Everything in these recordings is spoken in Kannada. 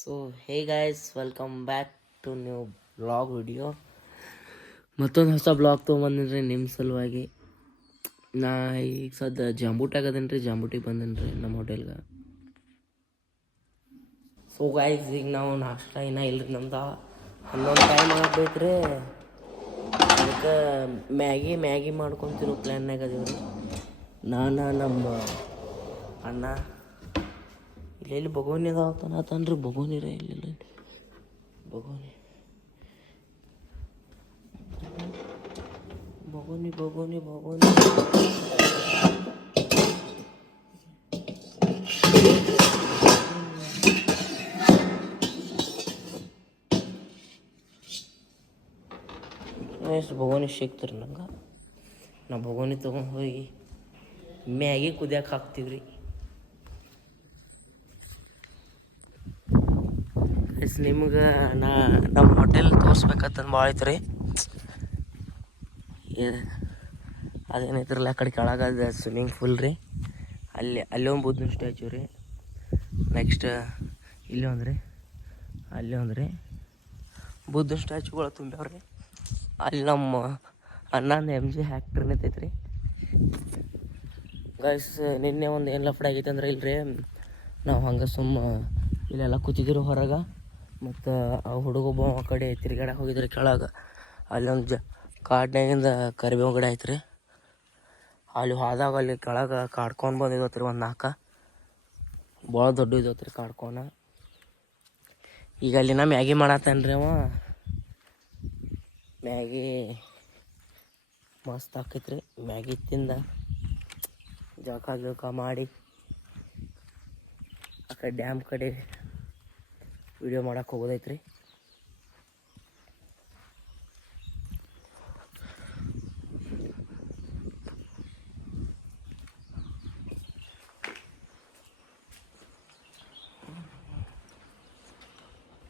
So hey guys, welcome back to new blog video. ಮತ್ತೊಂದು ಹೊಸ ಬ್ಲಾಗ್ ತೊಗೊಂಬಂದಿನಿ ನಿಮ್ಮ ಸಲುವಾಗಿ. ನಾ ಈಗ ಸದ್ಯ ಜಾಂಬೂಟಾಗ ಅದೇನಿ ರೀ, ಜಾಂಬೂಟಿಗೆ ಬಂದೇನಿ ರೀ ನಮ್ಮ ಹೋಟೆಲ್ಗೆ. ಸೊ ಗೈಸ್, ಈಗ ನಾವು ನಾಷ್ಟ ಇನ್ನೂ ಇಲ್ರಿ, ನಮ್ದು 11 ಟೈಮ್ ಆಗಬೇಕು ರೀ. ಅದಕ್ಕೆ ಮ್ಯಾಗಿ ಮಾಡ್ಕೊತಿರೋ ಪ್ಲ್ಯಾನ್ನಾಗ ಅದೀವಿ ರೀ. ನಾನು ನಮ್ಮ ಅಣ್ಣ ಇಲ್ಲಿ ಬಗೋನಿ ಅದಾವತ್ತಾನ ರೀ. ಬಗೋನಿ ರೀ, ಇಲ್ಲಿ ಬಗೋನಿ ಬಗೋನಿ ಬಗೋನಿ ಬಗೋನಿ ಎಷ್ಟು ಬಗೋನಿ ಸಿಕ್ತೀರಿ ನಂಗೆ. ನಾ ಬಗೋನಿ ತೊಗೊಂಡು ಹೋಗಿ ಮ್ಯಾಗಿ ಕುದಿಯಕ್ಕೆ ಹಾಕ್ತೀವಿ ರೀ. ನಿಮ್ಗೆ ನಮ್ಮ ಹೋಟೆಲ್ ತೋರಿಸ್ಬೇಕಂತಂದು ಭಾಳ ಐತೆ ರೀ. ಅದೇನೈತ್ರಲ್ಲ, ಆ ಕಡೆ ಕೆಳಗದ ಸ್ವಿಮ್ಮಿಂಗ್ ಪೂಲ್ ರೀ. ಅಲ್ಲಿ ಒಂದು ಬುದ್ಧನ ಸ್ಟ್ಯಾಚು ರೀ. ನೆಕ್ಸ್ಟ್ ಇಲ್ಲಿ ಒಂದು ರೀ, ಅಲ್ಲಿ ಒಂದು ರೀ, ಬುದ್ಧನ ಸ್ಟ್ಯಾಚುಗಳು ತುಂಬ್ಯಾವ್ರಿ. ಅಲ್ಲಿ ನಮ್ಮ ಅಣ್ಣನ MG ಹ್ಯಾಕ್ಟ್ರಿ ನಿಂತೈತೆ ರೀ. ಗೈಸ್, ನಿನ್ನೆ ಒಂದು ಏನು ಲಫ್ಡ ಆಗೈತೆ ಅಂದ್ರೆ ಇಲ್ರಿ, ನಾವು ಹಂಗೆ ಇಲ್ಲೆಲ್ಲ ಕೂತಿದ್ರು ಹೊರಗೆ. ಮತ್ತು ಆ ಹುಡುಗೊಬ್ಬ ಆ ಕಡೆ ತಿರ್ಗಾಡಕ್ಕೆ ಹೋಗಿದ್ರಿ ಕೆಳಗೆ. ಅಲ್ಲೊಂದು ಕಾಡಿನಾಗಿಂದ ಕರಿಬೇವು ಗಿಡ ಐತೆ ರೀ. ಅಲ್ಲಿ ಹೋದಾಗ ಅಲ್ಲಿ ಕೆಳಗೆ ಕಾಡ್ಕೊಂಡು ಬಂದಿದ್ದತ್ರಿ ಒಂದು 4 ಭಾಳ ದೊಡ್ಡ ಇದ್ದತ್ರಿ ಕಾಡ್ಕೋನ. ಈಗ ಅಲ್ಲಿನ ಮ್ಯಾಗಿ ಮಾಡತ್ತಾನ್ರಿ ಅವ. ಮ್ಯಾಗಿ ಮಸ್ತ್ ಆಕೈತ್ರಿ. ಮ್ಯಾಗಿ ತಿಂದ ಜಳಕ ಮಾಡಿ ಆ ಕಡೆ ಡ್ಯಾಮ್ ಕಡೆ ವಿಡಿಯೋ ಮಾಡಕ್ಕೆ ಹೋಗೋದೈತ್ರಿ.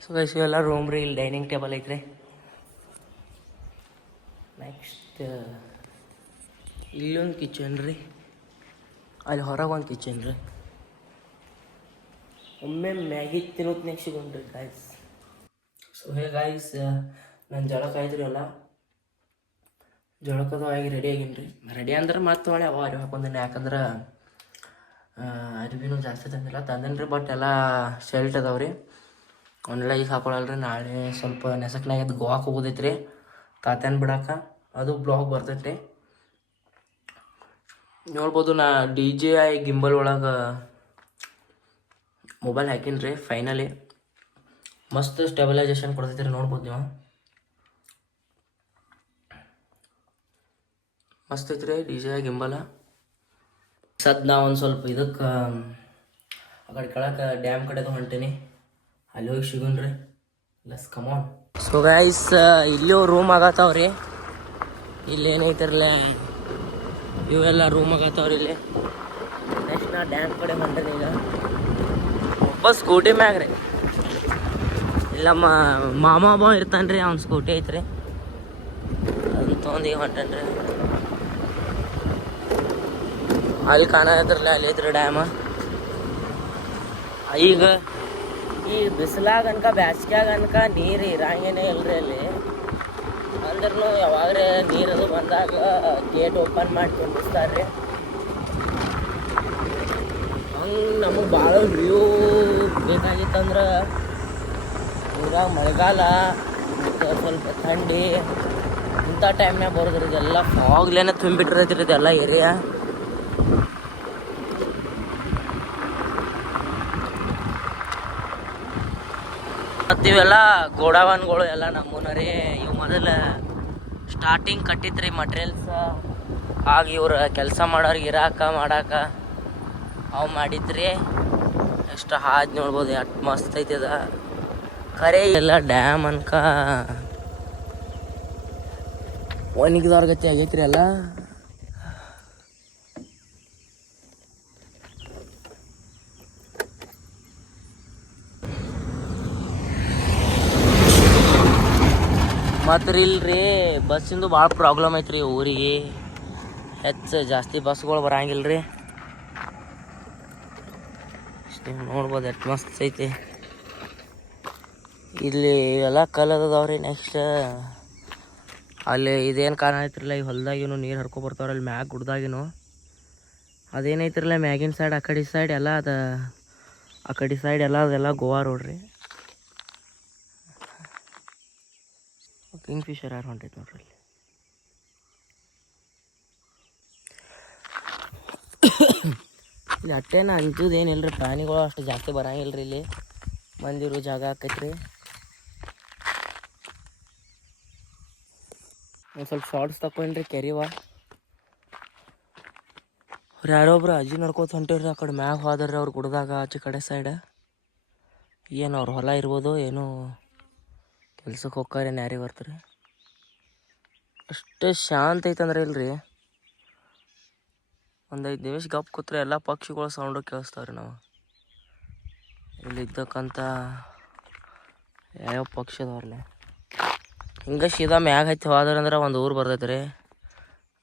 ಸೊ ಗೈಸ್, ಇವೆಲ್ಲ ರೂಮ್ ರೀ. ಇಲ್ಲಿ ಡೈನಿಂಗ್ ಟೇಬಲ್ ಐತ್ರಿ. ನೆಕ್ಸ್ಟ್ ಇಲ್ಲೊಂದು ಕಿಚನ್ ರೀ, ಅಲ್ಲಿ ಹೊರಗೆ ಒಂದು ಕಿಚನ್ ರೀ. ಒಮ್ಮೆ ಮ್ಯಾಗಿ ತಿನ್ನೋತ್ನಾಗ ಸಿಗೋಣ್ರಿ ಗಾಯ್ಸ್. ಸೊ ಹೇ ಗಾಯ್ಸ್, ನನ್ನ ಜಳಕ ಆಯ್ತು ಅಲ್ಲ, ಜಳಕದ ಆಗಿ ರೆಡಿ ಆಗೀನಿ ರೀ. ರೆಡಿ ಅಂದ್ರೆ ಮತ್ತೆ ಒಳ್ಳೆ ಅರಿವಿ ಹಾಕೊಂಡೇನೆ, ಯಾಕಂದ್ರೆ ಅರಿವಿನೂ ಜಾಸ್ತಿ ತಂದೇನಿ ರೀ. ಬಟ್ ಎಲ್ಲ ಶೆಲ್ಟ್ ಅದಾವೆ ರೀ, ಒಂದೆಲ್ಲ ಈಗ ಹಾಕೊಳಲ್ರಿ. ನಾಳೆ ಸ್ವಲ್ಪ ನೆಸಕ್ನಾಗ ಎದ್ದು ಗೋವಾಕ್ಕೆ ಹೋಗೋದೈತೆ ರೀ, ತಾತನ ಬಿಡಾಕ. ಅದು ಬ್ಲಾಗ್ ಬರ್ತೈತೆ ರೀ, ನೋಡ್ಬೋದು. ನಾ DJI ಗಿಂಬಲ್ ಒಳಗೆ ಮೊಬೈಲ್ ಹಾಕೀನಿ ರೀ. ಫೈನಲಿ ಮಸ್ತ್ ಸ್ಟೆಬಿಲೈಜೇಷನ್ ಕೊಡ್ತೈತೆ ರೀ, ನೋಡ್ಬೋದು ನೀವು. ಮಸ್ತ್ ಐತೆ ರೀ DJI ಗಿಂಬಲ. ನಾ ಒಂದು ಸ್ವಲ್ಪ ಇದಕ್ಕೆ ಆ ಕಡೆ ಕೆಳಕ್ಕೆ ಡ್ಯಾಮ್ ಕಡೆದು ಹೊಂಟೀನಿ. ಅಲ್ಲಿ ಹೋಗಿ ಸಿಗೋಣ್ರಿ. Let's come on. So guys, ಇಲ್ಲಿ ರೂಮ್ ಆಗತ್ತಾವ್ರಿ. ಇಲ್ಲಿ ಏನೈತಿರಲ್ಲ, ಇವೆಲ್ಲ ರೂಮ್ ಆಗತ್ತವ್ರಿ ಇಲ್ಲಿ. ನೆಕ್ಸ್ಟ್ ನಾ ಡ್ಯಾಮ್ ಕಡೆ ಹೊಂಟೀನಿ. ಈಗ ಒಬ್ಬ ಸ್ಕೂಟಿ ಮ್ಯಾಗ ರೀ, ಇಲ್ಲ ಮಾಮ ಒಬ್ಬ ಇರ್ತಾನೆ ರೀ, ಅವ್ನ ಸ್ಕೂಟಿ ಐತ್ರಿ. ಅದನ್ನ ತೊಗೊಂಡು ಈಗ ಹೊಂಟೇನಿ ರೀ. ಅಲ್ಲಿ ಕಾಣತ್ರಲ್ಲ, ಅಲ್ಲಿ ಐತ್ರಿ ಡ್ಯಾಮ. ಈಗ ಈ ಬಿಸಿಲಾಗ ಅನ್ಕ ಬ್ಯಾಸ್ಗ್ಯಾಗ ಅನ್ಕ ನೀರು ಇರಂಗೇನೆ ಇಲ್ರಿ ಅಲ್ಲಿ. ಅಂದ್ರೂ ಯಾವಾಗ್ರೆ ನೀರದು ಬಂದಾಗ ಗೇಟ್ ಓಪನ್ ಮಾಡಿ ತುಂಬಿಸ್ತಾರೆ. ಹಂಗೆ ನಮಗೆ ಭಾಳ ವ್ಯೂ ಬೇಕಾಗಿತ್ತಂದ್ರೆ ಊರಾಗ ಮಳೆಗಾಲ ಮತ್ತು ಸ್ವಲ್ಪ ಥಂಡಿ ಇಂಥ ಟೈಮ್ನಾಗ ಬರೋದ್ರಿ. ಇದೆಲ್ಲ ಫಾಗ್ಲೇನೆ ತುಂಬಿಟ್ಟಿರೈತ್ರಿ ಇದೆಲ್ಲ ಏರಿಯಾ. ಮತ್ತು ಇವೆಲ್ಲ ಗೋಡಾವನ್ಗಳು ಎಲ್ಲ ನಮ್ಮೂನ ರೀ. ಇವು ಮೊದಲು ಸ್ಟಾರ್ಟಿಂಗ್ ಕಟ್ಟಿತ್ರಿ ಮಟ್ರಿಯಲ್ಸ್. ಆಗ ಇವ್ರು ಕೆಲಸ ಮಾಡೋರಿಗೆ ಮಾಡಾಕ ಅವು ಮಾಡಿದ್ರಿ. ಎಷ್ಟು ಹಾದು ನೋಡ್ಬೋದು, ಎಷ್ಟು ಮಸ್ತ್ ಐತಿದ ಖರೆ. ಎಲ್ಲ ಡ್ಯಾಮ್ ಅನ್ಕ ಒಣಗಿದವ್ರ ಗತಿ ಆಗೈತ್ರಿ ಎಲ್ಲ. ಮತ್ತು ಇಲ್ರಿ ಬಸ್ಸಿಂದು ಭಾಳ ಪ್ರಾಬ್ಲಮ್ ಐತ್ರಿ ಊರಿಗೆ. ಜಾಸ್ತಿ ಬಸ್ಗಳು ಬರಂಗಿಲ್ಲ ರೀ. ನೀವು ನೋಡ್ಬೋದು ಎಷ್ಟು ಮಸ್ತ್ ಐತಿ. ಇಲ್ಲಿ ಎಲ್ಲ ಕಲ್ಲದವ್ರಿ. ನೆಕ್ಸ್ಟ್ ಅಲ್ಲಿ ಇದೇನು ಕಾರಣ ಐತ್ರಲ್ಲ, ಈ ಹೊಲ್ದಾಗಿನೂ ನೀರು ಹರ್ಕೊಬರ್ತಾವ್ರ ಅಲ್ಲಿ ಮ್ಯಾಗ ಗುಡ್ದಾಗಿನೂ. ಅದೇನೈತ್ರಲ್ಲ ಮ್ಯಾಗಿನ ಸೈಡ್ ಆ ಕಡೆ ಸೈಡ್ ಎಲ್ಲ ಅದು, ಆ ಕಡೆ ಸೈಡ್ ಎಲ್ಲ ಅದೆಲ್ಲ ಗೋವಾ ರೋಡ್ ರೀ. ಕಿಂಗ್ ಫಿಶರ್ ಯಾರು ಹೊಂಟೈತೆ ನೋಡ್ರಿ ಅಲ್ಲಿ. ಇಲ್ಲಿ ಅಟ್ಟೇನ ಅಂಜುದು ಏನಿಲ್ಲ ರೀ, ಪ್ರಾಣಿಗಳು ಅಷ್ಟು ಜಾಸ್ತಿ ಬರಂಗಿಲ್ಲ ರೀ. ಇಲ್ಲಿ ಮಂದಿರು ಜಾಗ ಆಕೈತ್ರಿ. ಒಂದು ಸ್ವಲ್ಪ ಶಾರ್ಟ್ಸ್ ತಕೊಂಡ್ರಿ ಕೆರಿವ. ಅವ್ರು ಯಾರೊಬ್ರು ಅಜ್ಜಿ ನಡ್ಕೋತ ಹೊಂಟಿವ್ರಿ. ಆ ಕಡೆ ಮ್ಯಾಗ ಹೋದ್ರಿ ಅವ್ರು ಗುಡ್ದಾಗ ಆಚೆ ಕಡೆ ಸೈಡ್. ಏನು ಅವ್ರ ಹೊಲ ಇರ್ಬೋದು, ಏನೋ ಕೆಲ್ಸಕ್ಕೆ ಹೋಗ್ತಾರೇನು ಯಾರಿಗೆ ಬರ್ತಾರೆ. ಅಷ್ಟೇ ಶಾಂತ ಐತಂದ್ರೆ ಇಲ್ರಿ, ಒಂದು 5 ನಿಮಿಷ ಗಪ್ ಕೂತ್ರೆ ಎಲ್ಲ ಪಕ್ಷಿಗಳು ಸೌಂಡು ಕೇಳಿಸ್ತಾವ್ರಿ. ನಾವು ಇಲ್ಲಿ ಇದ್ದಕ್ಕಂಥ ಯಾವ ಪಕ್ಷಿ ಅದಾವ್ರಲ್ಲ, ಹಿಂಗೆ ಸೀದಾ ಮ್ಯಾಗ ಹತ್ತಿ ಹೋದ್ರಂದ್ರೆ ಒಂದು ಊರು ಬರ್ತೈತೆ ರೀ.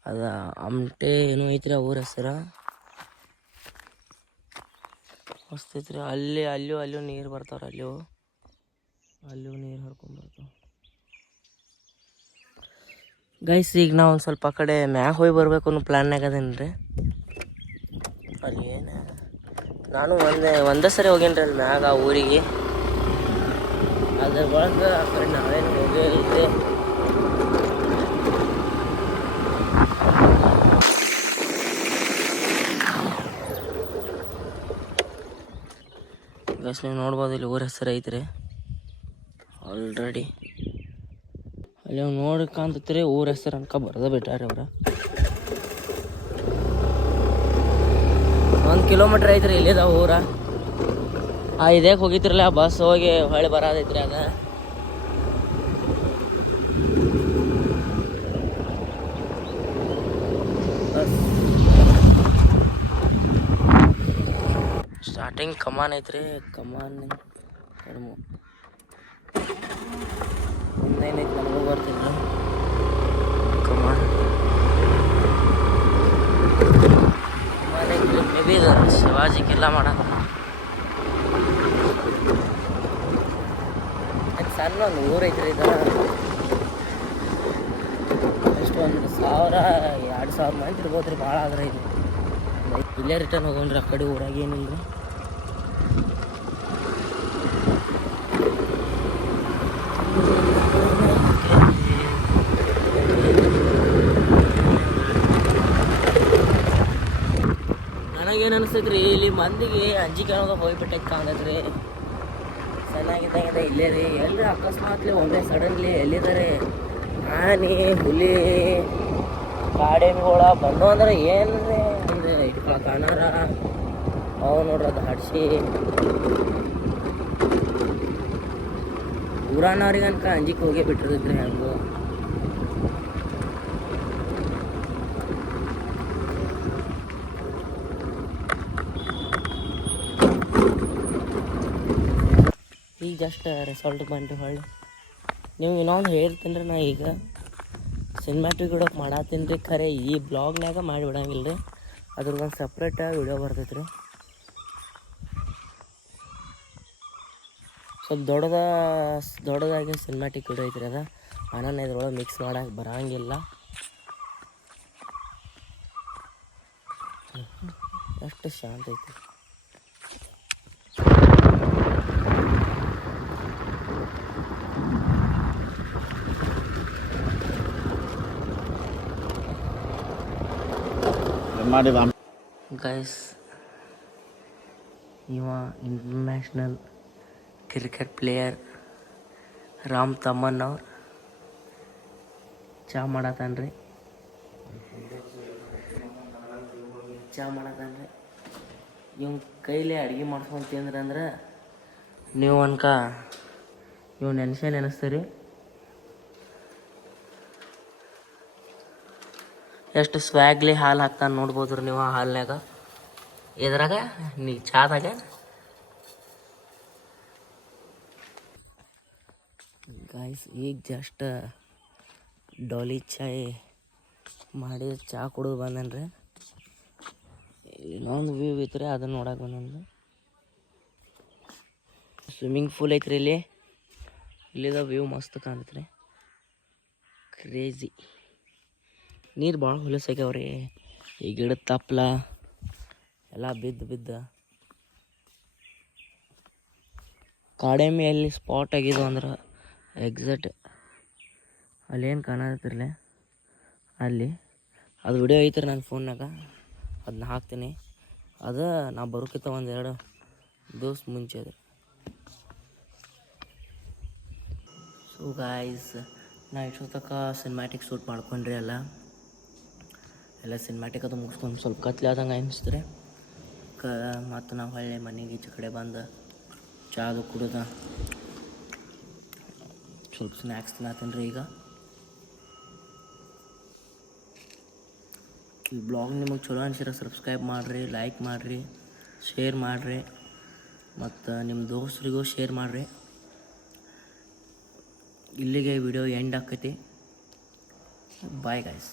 ಅದು ಅಮಟೆ ಏನೋ ಐತ್ರಿ ಆ ಊರ ಹೆಸರು. ಮಸ್ತ್ ಐತ್ರಿ. ಅಲ್ಲೂ ನೀರು ಬರ್ತಾವ್ರಿ. ಅಲ್ಲೂ ನೀರು ಹರ್ಕೊಂಬರ್ತಾವ ಗೈಸ್. ಈಗ ನಾವು ಒಂದು ಸ್ವಲ್ಪ ಆ ಕಡೆ ಮ್ಯಾಗ ಹೋಗಿ ಬರ್ಬೇಕು ಅನ್ನೋ ಪ್ಲ್ಯಾನ್ನಾಗ ಅದೇನು ರೀ. ಅಲ್ಲಿ ಏನು, ನಾನು ಒಂದೇ ಸರಿ ಹೋಗೇನಿ ರೀ ಅಲ್ಲಿ ಮ್ಯಾಗ ಆ ಊರಿಗೆ. ಅದ್ರ ಒಳಗೆ ಆ ಕಡೆ ನಾವೇನು ಹೋಗೇ ಇಲ್ರಿ. ಗೈಸ್ ನೀವು ನೋಡ್ಬೋದು, ಇಲ್ಲಿ ಊರ ಹೆಸರು ಐತ್ರಿ ಆಲ್ರೆಡಿ. ಅಲ್ಲಿ ನೋಡಿ ಕಾಣ್ತೈತ್ರಿ ಊರ ಹೆಸರು ಅನ್ಕ ಬರ್ದ ಬಿಟ್ಟಾರೆ ಅವ್ರ. 1 ಕಿಲೋಮೀಟ್ರ್ ಐತ್ರಿ ಇಲ್ಲಿದ ಊರ. ಇದೇಕ್ ಹೋಗಿತ್ತಿರಲ್ಲ ಬಸ್ ಹೋಗಿ ಹೊಳ್ಳಿ ಬರೋದೈತ್ರಿ ಅದ. ಸ್ಟಾರ್ಟಿಂಗ್ ಕಮಾನ್ ಐತ್ರಿ. ಕಮಾನ್ ಕಡಿಮೆ ಮುಂದೇನೈತಿ ನನಗೂ ಬರ್ತಿಲ್ಲ. ಕಮಾನ್ ಐತ್ರಿ. ಮೇ ಬಿ ಇದು ಶಿವಾಜಿ ಕಿಲ್ಲ ಮಾಡೋದು. ಸಣ್ಣ ಒಂದು ಊರು ಐತ್ರಿ ಇದು. ಎಷ್ಟು 1,000-2,000 ಮಂದಿ ಇರ್ಬೋದು ರೀ, ಭಾಳ ಆದ್ರೆ ಇದು. ಇಲ್ಲೇ ರಿಟರ್ನ್ ಹೋಗೋಣ್ರಿ, ಆ ಕಡೆ ಊರಾಗ ಏನಿಲ್ಲ ರೀ. ನನಗೇನು ಅನಿಸ್ತೈತ್ರಿ, ಇಲ್ಲಿ ಮಂದಿಗೆ ಅಂಜಿಕೆ ಅನ್ನೋದು ಹೋಗಿಬಿಟ್ಟೈತೆ ಕಾಣತ್ರಿ. ಚೆನ್ನಾಗಿದ್ದಂಗಿದೆ ಇಲ್ಲೇ ರೀ. ಎಲ್ಲರೂ ಅಕಸ್ಮಾತ್ಲಿ ಒಂದೇ ಸಡನ್ಲಿ ಎಲ್ಲಿದ್ದಾರೆ ಆನೆ ಹುಲಿ ಕಾಡೆಮಿಗಳ ಬಂದು ಅಂದ್ರೆ ಏನು ರೀ ಅಂದರೆ ಇಟ್ಕೊಳಕ್ಕೆ ಅನಾರ ಅವು ನೋಡ್ರಿ. ಅದು ಹಡ್ಸಿ ಊರಾನವ್ರಿಗೆ ಅನ್ಕ ಅಂಜಿಕೆ ಹೋಗೇ ಬಿಟ್ಟಿರ್ತೈತ್ರಿ. ಹಂಗು ಈಗ ಜಸ್ಟ್ ರೆಸಾಲ್ಟ್ ಬಂದು ಹೊಳ್ಳಿ ನೀವು ಇನ್ನೊಂದು ಹೇಳ್ತೀನಿ ರೀ. ನಾ ಈಗ ಸಿನಿಮ್ಯಾಟಿಕ್ ವಿಡಿಯೋಕ್ಕೆ ಮಾಡತ್ತೀನಿ ರೀ. ಖರೆ ಈ ಬ್ಲಾಗ್ನಾಗ ಮಾಡಿಬಿಡಂಗಿಲ್ಲ ರೀ, ಅದ್ರದ್ದೊಂದು ಸಪ್ರೇಟ್ ವಿಡಿಯೋ ಬರ್ತೈತೆ ರೀ. ಸ್ವಲ್ಪ ದೊಡ್ಡದಾಗಿ ಸಿನಿಮ್ಯಾಟಿಕ್ ವಿಡಿಯೋ ಐತ್ರಿ. ಅದ ನಾನು ಇದ್ರೊಳಗೆ ಮಿಕ್ಸ್ ಮಾಡೋಕೆ ಬರೋಂಗಿಲ್ಲ. ಅಷ್ಟು ಶಾಂತ ಐತಿ. ಗೈಸ್, ಇವ ಇಂಟರ್ನ್ಯಾಷನಲ್ ಕ್ರಿಕೆಟ್ ಪ್ಲೇಯರ್ ರಾಮ್ ತಮ್ಮನ್ ಅವ್ರು ಚಾ ಮಾಡತ್ತಾನ್ರಿ. ಇವ್ನ ಕೈಲಿ ಅಡುಗೆ ಮಾಡ್ಸ್ಕೊಂತೀಂದ್ರೆ ಅಂದ್ರೆ ನೀವು ನೀವು ನೆನೆಸ್ತೀರಿ. ಎಷ್ಟು ಸ್ವ್ಯಾಗ್ಲಿ ಹಾಲು ಹಾಕ್ತಾನೆ ನೋಡ್ಬೋದ್ರಿ ನೀವು ಆ ಹಾಲ್ನಾಗ. ಇದ್ರಾಗ ನೀ ಚಾದಾಗ ಗಾಯ್ಸ್ ಈಗ ಜಸ್ಟ್ ಡಾಲಿ ಚಾಯ್ ಮಾಡಿ ಚಾ ಕುಡಿದು ಬಂದನ್ರಿ. ಇನ್ನೊಂದು ವ್ಯೂ ಐತ್ರಿ, ಅದನ್ನು ನೋಡಕ್ಕೆ ಬಂದನ್ರಿ. ಸ್ವಿಮ್ಮಿಂಗ್ ಪೂಲ್ ಐತ್ರಿ ಇಲ್ಲಿ. ಇಲ್ಲಿದ ವ್ಯೂ ಮಸ್ತ್ ಕಾಣತ್ರಿ, ಕ್ರೇಜಿ. ನೀರು ಭಾಳ ಹೊಲಸಾಗ್ಯಾವ್ರಿ. ಈ ಗಿಡದ ತಪ್ಪಲ ಎಲ್ಲ ಬಿದ್ದು ಕಾಡೆಮ್ಮೆ ಎಲ್ಲಿ ಸ್ಪಾಟ್ ಆಗಿದ್ದು ಅಂದ್ರೆ ಎಕ್ಸಾಕ್ಟ್ ಅಲ್ಲೇನು ಕಾಣತ್ತಿರಲಿ ಅಲ್ಲಿ. ಅದು ವಿಡಿಯೋ ಐತ್ರಿ ನನ್ನ ಫೋನ್ನಾಗ, ಅದನ್ನ ಹಾಕ್ತೀನಿ. ಅದು ನಾ ಬರೋಕ್ಕಿಂತ ಒಂದೆರಡು ದಿವಸ ಮುಂಚೆ ಅದು. ಸೊ ಗಾಯ್ಸ್, ನಾ ಇಷ್ಟೊತ್ತಕ ಸಿನಿಮ್ಯಾಟಿಕ್ ಶೂಟ್ ಮಾಡ್ಕೊಂಡ್ರಿ ಎಲ್ಲ ಸಿನಿಮ್ಯಾಟಿಕ್ ಅದು ಮುಗಿಸ್ಕೊಂಡು ಸ್ವಲ್ಪ ಕತ್ಲೆ ಆದಂಗೆ ಅನಿಸ್ತಾರೆ. ಮತ್ತು ನಾವು ಹೊಳ್ಳಿ ಮನೆಗೆ ಈಚೆ ಕಡೆ ಬಂದು ಚಾದು ಕುಡಿದ ಸ್ವಲ್ಪ ಸ್ನ್ಯಾಕ್ಸ್ ತಿನ್ನತ್ತೀನಿ ರೀ. ಈಗ ಈ ಬ್ಲಾಗ್ ನಿಮಗೆ ಚಲೋ ಅನ್ಸಿರ ಸಬ್ಸ್ಕ್ರೈಬ್ ಮಾಡಿರಿ, ಲೈಕ್ ಮಾಡಿರಿ, ಶೇರ್ ಮಾಡಿರಿ, ಮತ್ತು ನಿಮ್ಮ ದೋಸ್ತರಿಗೂ ಶೇರ್ ಮಾಡಿರಿ. ಇಲ್ಲಿಗೆ ವಿಡಿಯೋ ಎಂಡ್ ಆಕೈತಿ. Bye guys.